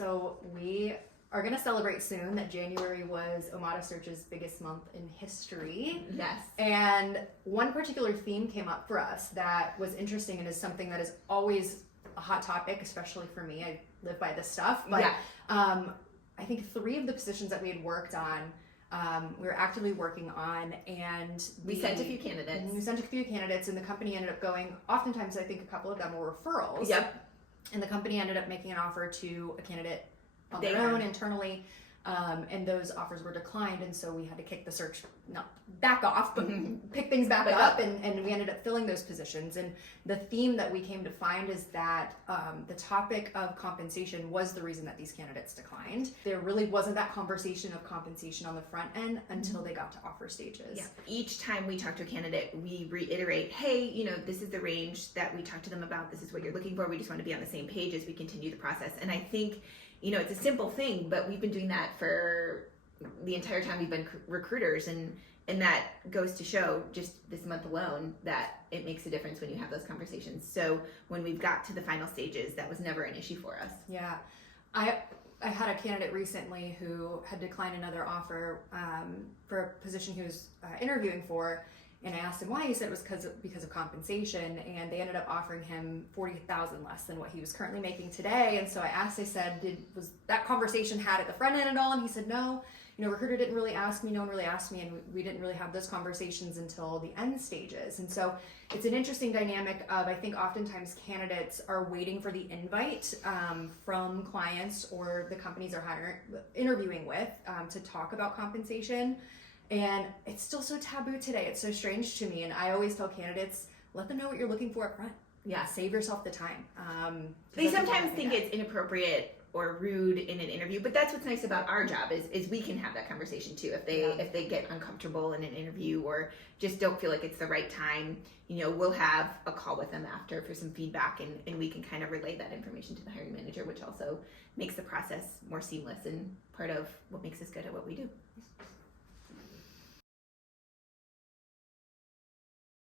So we are going to celebrate soon that January was Omada Search's biggest month in history. Yes. And one particular theme came up for us that was interesting and is something that is always a hot topic, especially for me. I live by this stuff. But I think 3 of the positions that we had worked on, we were actively working on, and we sent a few candidates. We sent a few candidates, and the company ended up going, oftentimes I think a couple of them were referrals. Yep. And the company ended up making an offer to a candidate on their own internally, and those offers were declined, and so we had to kick the search, not back off, but pick things back up, and we ended up filling those positions. And the theme that we came to find is that the topic of compensation was the reason that these candidates declined. There really wasn't that conversation of compensation on the front end until they got to offer stages. Yeah. Each time we talk to a candidate, we reiterate, hey, you know, this is the range that we talked to them about, this is what you're looking for, we just want to be on the same page as we continue the process. And I think, you know, it's a simple thing, but we've been doing that for the entire time we've been recruiters, and that goes to show just this month alone that it makes a difference when you have those conversations. So when we've got to the final stages, that was never an issue for us. Yeah. I had a candidate recently who had declined another offer for a position he was interviewing for, and I asked him why. He said it was because of compensation, and they ended up offering him $40,000 less than what he was currently making today. And so I said, was that conversation had at the front end at all? And he said, no. You know, recruiter didn't really ask me, no one really asked me, and we didn't really have those conversations until the end stages. And so it's an interesting dynamic of, I think oftentimes candidates are waiting for the invite from clients or the companies they're interviewing with to talk about compensation. And it's still so taboo today. It's so strange to me. And I always tell candidates, let them know what you're looking for up front. Yeah. Save yourself the time. They sometimes think it's inappropriate or rude in an interview, but that's what's nice about our job is we can have that conversation too. If they get uncomfortable in an interview or just don't feel like it's the right time, you know, we'll have a call with them after for some feedback, and we can kind of relay that information to the hiring manager, which also makes the process more seamless and part of what makes us good at what we do.